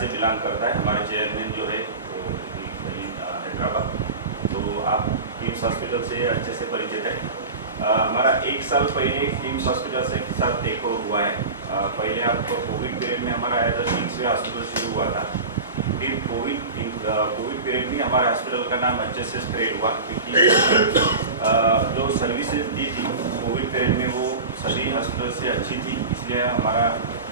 से बिलोंग करता है। हमारे चेयरमैन जो है वो हैदराबाद, तो आप किम्स हॉस्पिटल से अच्छे से परिचित है। हमारा 1 साल पहले किम्स हॉस्पिटल से साथ टेक ओवर हुआ है। पहले आपको कोविड पीरियड में हमारा एज अ किम्स हॉस्पिटल शुरू हुआ था। फिर कोविड पीरियड में हमारे हॉस्पिटल का नाम अच्छे से स्प्रेड हुआ, क्योंकि जो सर्विसेज दी थी कोविड पीरियड में वो सभी हॉस्पिटल से अच्छी थी, इसलिए हमारा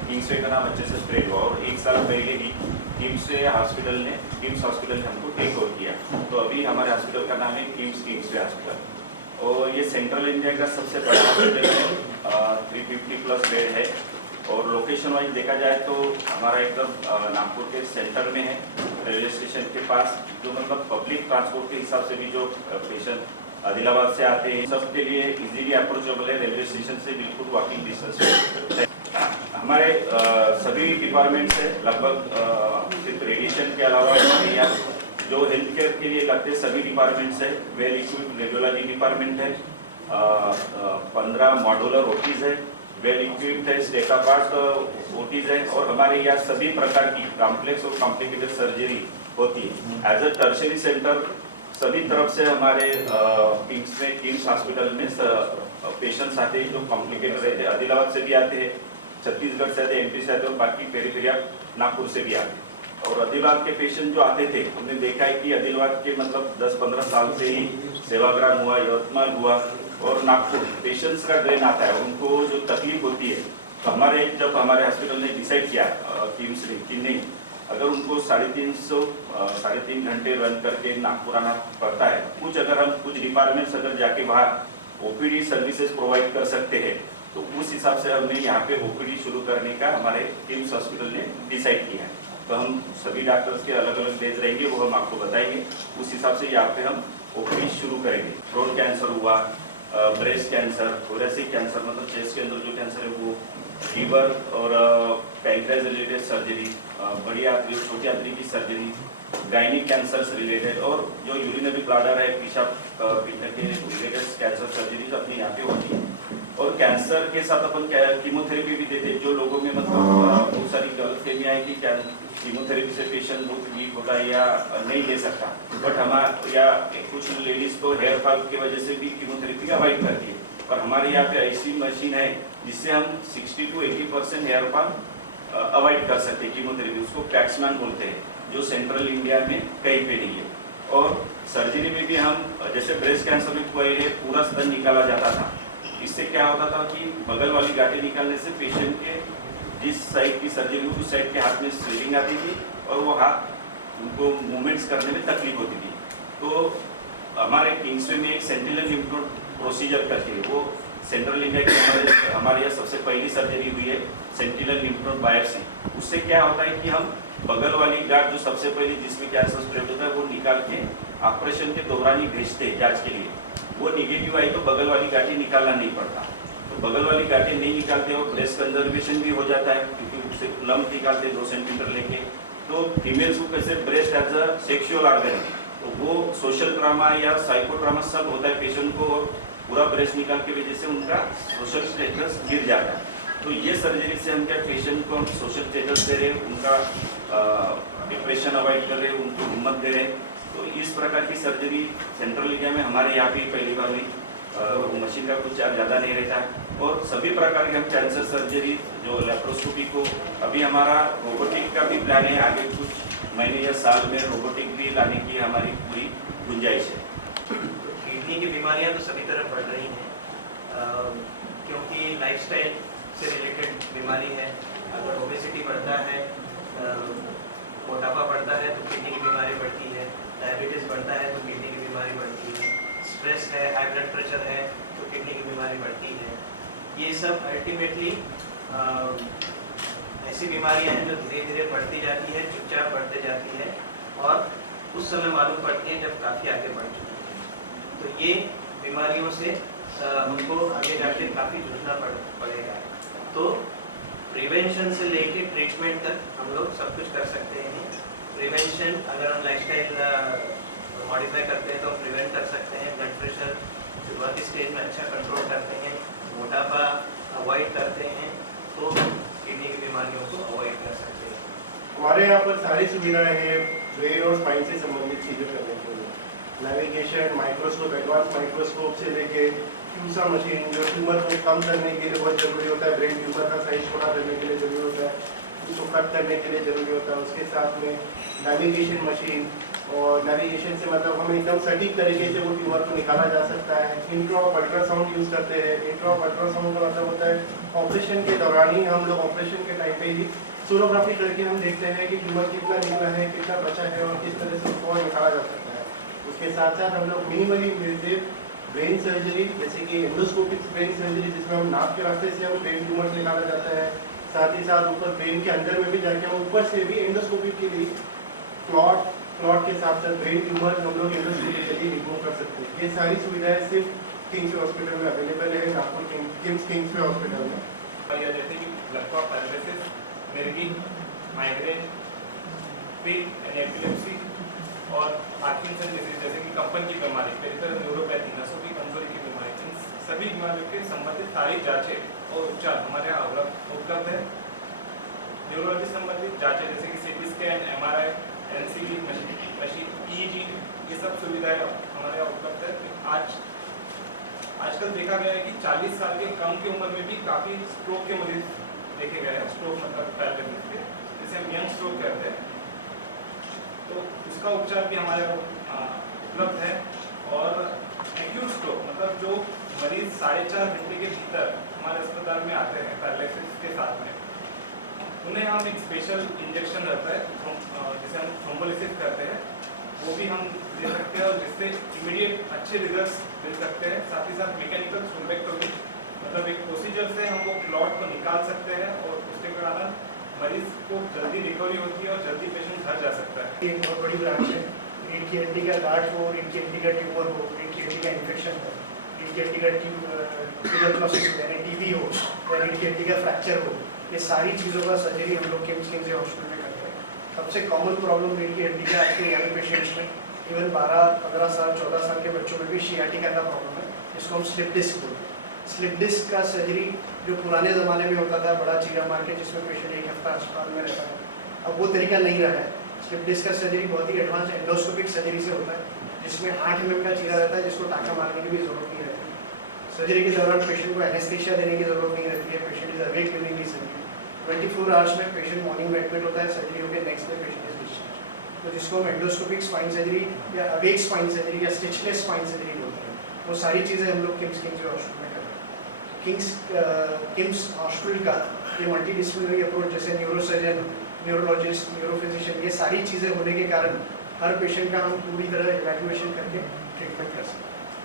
किम्स का नाम अच्छे से स्प्रेड हुआ। और 1 साल पहले ही किम्स हॉस्पिटल ने हमको टेक ओवर किया, तो अभी हमारे हॉस्पिटल का नाम है किम्स हॉस्पिटल। और ये सेंट्रल इंडिया का सबसे बड़ा हॉस्पिटल है, 350+ बेड है। और लोकेशन वाइज देखा जाए तो हमारा एकदम नागपुर के सेंटर में है, रेलवे स्टेशन के पास, जो मतलब पब्लिक ट्रांसपोर्ट के हिसाब से भी जो पेशेंट आदिलाबाद से आते हैं सबके लिए इजीली अप्रोचेबल है। रेलवे स्टेशन से बिल्कुल वॉकिंग डिस्टेंस है। हमारे सभी डिपार्टमेंट से लगभग सिर्फ रेडिएशन के अलावा हमारे यहाँ जो हेल्थ केयर के लिए लगते सभी डिपार्टमेंट्स है। वेल इक्विप्ड रेडियोलॉजी डिपार्टमेंट है, 15 मॉड्यूलर ओटीज है, वेल इक्विप्ड है स्टेट ऑफ आर्ट ओटीज है। और हमारे यहाँ सभी प्रकार की कॉम्प्लेक्स और कॉम्प्लिकेटेड सर्जरी होती है। एज अ टर्शियरी सेंटर सभी तरफ से हमारे किम्स हॉस्पिटल में पेशेंट्स आते हैं जो कॉम्प्लिकेटेड रहते हैं। आदिलाबाद से भी आते हैं, छत्तीसगढ़ से आते हैं, MP से आते हैं, और बाकी पेरीफेरिया नागपुर से भी आते हैं। और आदिलाबाद के पेशेंट जो आते थे, हमने देखा है कि आदिलाबाद के मतलब 10-15 साल से ही सेवाग्राम हुआ, यवतमाल हुआ और नागपुर पेशेंट्स का ड्रेन आता है, उनको जो तकलीफ होती है। तो जब हमारे हॉस्पिटल ने डिसाइड किया किम्स ने कि नहीं, अगर उनको 3.5 घंटे रन करके नागपुर आना पड़ता है, अगर हम कुछ डिपार्टमेंट्स अगर जाके वहाँ OPD सर्विसेज प्रोवाइड कर सकते हैं, तो उस हिसाब से हमने यहाँ पे OPD शुरू करने का हमारे किम्स हॉस्पिटल ने डिसाइड किया है। तो हम सभी डॉक्टर्स के अलग अलग डेज रहेंगे, वो हम आपको बताएंगे। उस हिसाब से यहाँ पे हम OPD शुरू करेंगे। थ्रोट कैंसर हुआ, ब्रेस्ट कैंसर, थोरेसिक कैंसर मतलब चेस्ट के अंदर जो कैंसर है वो, लीवर और पैंक्रियाज रिलेटेड सर्जरी, बड़ी आंतरी और छोटी आंतरी की सर्जरी, गायनिक कैंसर से रिलेटेड, और जो यूरिनरी ब्लैडर है, पेशाब पिंड के रिलेटेड कैंसर सर्जरी अपने यहाँ पे होती है। और कैंसर के साथ अपन कीमोथेरेपी भी देते हैं। जो लोगों में मतलब बहुत सारी गलतफहमियां है कि कीमोथेरेपी से पेशेंट बहुत वीक होता है या नहीं ले सकता, बट हमारे या कुछ लेडीज तो हेयर फॉल की वजह से भी कीमोथेरेपी अवॉइड करती है। पर हमारे यहाँ पे ऐसी मशीन है जिससे हम 60 to 80% हेयर फॉल अवॉइड कर सकते हैं। कीमोथेरेपी उसको पैक्समैन बोलते हैं, जो सेंट्रल इंडिया में कहीं पे नहीं है। और सर्जरी में भी हम जैसे ब्रेस्ट कैंसर में पहले पूरा स्तन निकाला जाता था, इससे क्या होता था कि बगल वाली गांठें निकालने से पेशेंट के जिस साइड की सर्जरी हुई उस साइड के हाथ में स्वेलिंग आती थी और वो हाथ उनको मूवमेंट्स करने में तकलीफ होती थी। तो हमारे किंग्स में एक सेंटिनल लिम्फ नोड प्रोसीजर करके, वो सेंट्रल इंडिया के हमारे यहाँ सबसे पहली सर्जरी हुई है सेंटिनल लिम्फ नोड बायोप्सी। उससे क्या होता है कि हम बगल वाली गांठ जो सबसे पहले जिसमें कैंसर स्प्रेड होता है वो निकाल के ऑपरेशन के दौरान ही भेजते हैं जाँच के लिए। वो निगेटिव आई तो बगल वाली गांठें निकालना नहीं पड़ता। तो बगल वाली गांठें नहीं निकालते और ब्रेस्ट कंजर्वेशन भी हो जाता है, क्योंकि उससे लंप निकालते 2 सेंटीमीटर लेके। तो फीमेल्स को कैसे breast as a sexual organ, तो वो सोशल ट्रामा या साइको ट्रामा सब होता है पेशेंट को, और पूरा ब्रेस्ट निकाल के वजह से उनका सोशल स्टेटस गिर जाता है। तो ये सर्जरी से हम क्या पेशेंट को हम सोशल स्टेटस दे रहे हैं, उनका डिप्रेशन अवॉइड कर रहे हैं, उनको हिम्मत दे रहे हैं। तो इस प्रकार की सर्जरी सेंट्रल इंडिया में हमारे यहाँ भी पहली बार हुई। मशीन का कुछ चार्ज ज़्यादा नहीं रहता है। और सभी प्रकार की हम कैंसर सर्जरी जो लेप्रोस्कोपी को, अभी हमारा रोबोटिक का भी प्लान है, आगे कुछ महीने या साल में रोबोटिक भी लाने की हमारी पूरी गुंजाइश है। किडनी की बीमारियां तो सभी तरफ बढ़ रही हैं, क्योंकि लाइफस्टाइल से रिलेटेड बीमारी है। अगर ओबेसिटी बढ़ता है, मोटापा बढ़ता है तो किडनी की बीमारी बढ़ती है, डायबिटीज़ बढ़ता है तो किडनी की बीमारी बढ़ती है, स्ट्रेस है, हाई ब्लड प्रेशर है तो किडनी की बीमारी बढ़ती है। ये सब अल्टीमेटली ऐसी बीमारियां हैं जो धीरे धीरे बढ़ती जाती है, चुपचाप बढ़ते जाती है, और उस समय मालूम पड़ती है जब काफ़ी आगे बढ़ चुकी है। तो ये बीमारियों से हमको आगे जाके काफ़ी जूझना पड़ेगा। तो प्रिवेंशन से लेके ट्रीटमेंट तक हम लोग सब कुछ कर सकते हैं। प्रिवेंशन अगर हम लाइफस्टाइल मॉडिफाई करते हैं तो हम प्रिवेंट कर सकते हैं। ब्लड प्रेशर शुरुआती स्टेज में अच्छा कंट्रोल करते हैं, मोटापा अवॉइड करते हैं, तो किडनी की बीमारियों को अवॉइड कर सकते हैं। हमारे यहाँ पर सारी सुविधाएं हैं ब्रेन और स्पाइन से संबंधित चीज़ें करने के लिए। नेविगेशन, माइक्रोस्कोप, एडवांस माइक्रोस्कोप से लेके क्यूसा मशीन जो ट्यूमर को कम करने के लिए बहुत ज़रूरी होता है, ब्रेन ट्यूमर का साइज छोटा करने के लिए ज़रूरी होता है, उसको कट करने के लिए ज़रूरी होता है। उसके साथ में नेविगेशन मशीन, और नेविगेशन से मतलब हमें एकदम सटीक तरीके से वो ट्यूमर को निकाला जा सकता है। इंट्रा ऑफ अल्ट्रासाउंड यूज़ करते हैं। इंट्रा ऑफ अल्ट्रासाउंड का मतलब होता है ऑपरेशन के दौरान ही हम लोग ऑपरेशन के टाइम पे ही सोनोग्राफी करके हम देखते हैं कि ट्यूमर कितना निकला है, कितना बचा है और किस तरह से उसको निकाला जा सकता है। उसके साथ साथ हम लोग मिनिमली इन्वेसिव ब्रेन सर्जरी, जैसे कि एंडोस्कोपिक ब्रेन सर्जरी, जिसमें हम नाक के रास्ते से हम ब्रेन ट्यूमर निकाला जाता है, साथ ही साथ ऊपर ब्रेन के अंदर में भी जाके हम ऊपर से भी एंडोस्कोपिक के लिए क्लॉट के साथ साथ ब्रेन ट्यूमर हम लोग एंडोस्कोपी के लिए रिमूव कर सकते हैं। ये सारी सुविधाएं सिर्फ किंग्सवे हॉस्पिटल में अवेलेबल है, नागपुर किंग्सवे हॉस्पिटल में। या जैसे कि ब्लड पैरालिसिस, मिर्गी, माइग्रेन, फिट एंड एपिलेप्सी और पार्किंसन डिजीज जैसे कि कंपन की बीमारी, पेरिफेरल न्यूरोपैथी, नसों की कमजोरी की बीमारी, इन सभी बीमारियों के संबंधित सारी जांचें और उपचार हमारे यहाँ उपलब्ध है। न्यूरोलॉजी संबंधित जांचें जैसे कि CT scan, MRI, NCD machine, EEG, ये सब सुविधाएं हमारे यहाँ उपलब्ध है। आजकल देखा गया है कि 40 साल के कम की उम्र में भी काफ़ी स्ट्रोक के मरीज देखे गए हैं। स्ट्रोक मतलब पैरालिसिस के, जिसे हम यंग स्ट्रोक कहते हैं, तो इसका उपचार भी हमारे यहाँ उपलब्ध है। और एक्यूट स्ट्रोक मतलब जो मरीज 4.5 घंटे के भीतर हमारे अस्पताल में आते हैं पैरालिसिस के साथ में, उन्हें हम एक स्पेशल इंजेक्शन रहता है जिसे हम थ्रोम्बोलिसिस करते हैं, वो भी हम दे सकते हैं और जिससे इमीडिएट अच्छे रिजल्ट्स मिल सकते हैं। साथ ही साथ मैकेनिकल थ्रोम्बेक्टोमी मतलब एक प्रोसीजर से हम वो क्लॉट को निकाल सकते हैं और उसके कारण मरीज को जल्दी रिकवरी होती है और जल्दी पेशेंट घर जा सकता है। एक बहुत बड़ी ब्रांच है। रीढ़ की हड्डी का गांठ हो, रीढ़ की हड्डी का ट्यूमर हो, रीढ़ की हड्डी का इन्फेक्शन हो, रीढ़ की हड्डी का ट्यूबरक्लोसिस हो यानी TB हो, या रीढ़ की हड्डी का फ्रैक्चर हो, ये सारी चीज़ों का सर्जरी हम लोग किंग्सवे हॉस्पिटल में करते हैं। सबसे कॉमन प्रॉब्लम रीढ़ की हड्डी का आज के यंग पेशेंट्स में, इवन 12-15 साल 14 साल के बच्चों में भी शियाटिका का प्रॉब्लम है, जिसको हम स्लिप डिस्क बोलते हैं। स्लिप डिस्क का सर्जरी जो पुराने ज़माने में होता था, बड़ा चीरा मार के जिसमें पेशेंट एक हफ्ता अस्पताल में रहता था, अब वो तरीका नहीं रहा है। स्लिप डिस्क का सर्जरी बहुत ही एडवांस एंडोस्कोपिक सर्जरी से होता है, जिसमें 8 mm का चीरा रहता है, जिसको टाँका मारने की भी जरूरत नहीं रहती। सर्जरी के दौरान पेशेंट को एनेस्थीसिया देने की जरूरत नहीं रहती है। Patient is awake during the surgery. 24 hours में पेशेंट मॉर्निंग में एडमिट होता है, सर्जरी होकर next day patient is discharge. तो जिसको हम एंडोस्कोपिक स्पाइन सर्जरी या अवेक स्पाइन सर्जरी या स्टिचलेस स्पाइन सर्जरी बोलते हैं, वो सारी चीज़ें हम लोग किंग्सवे हॉस्पिटल में करते हैं। किम्स हॉस्पिटल का ये मल्टीडिसिप्लिनरी अप्रोच, जैसे न्यूरोसर्जन, न्यूरोलॉजिस्ट, न्यूरोफिजिशियन, ये सारी चीज़ें होने के कारण हर पेशेंट का हम पूरी तरह इवैल्यूएशन करके ट्रीटमेंट कर सकते हैं।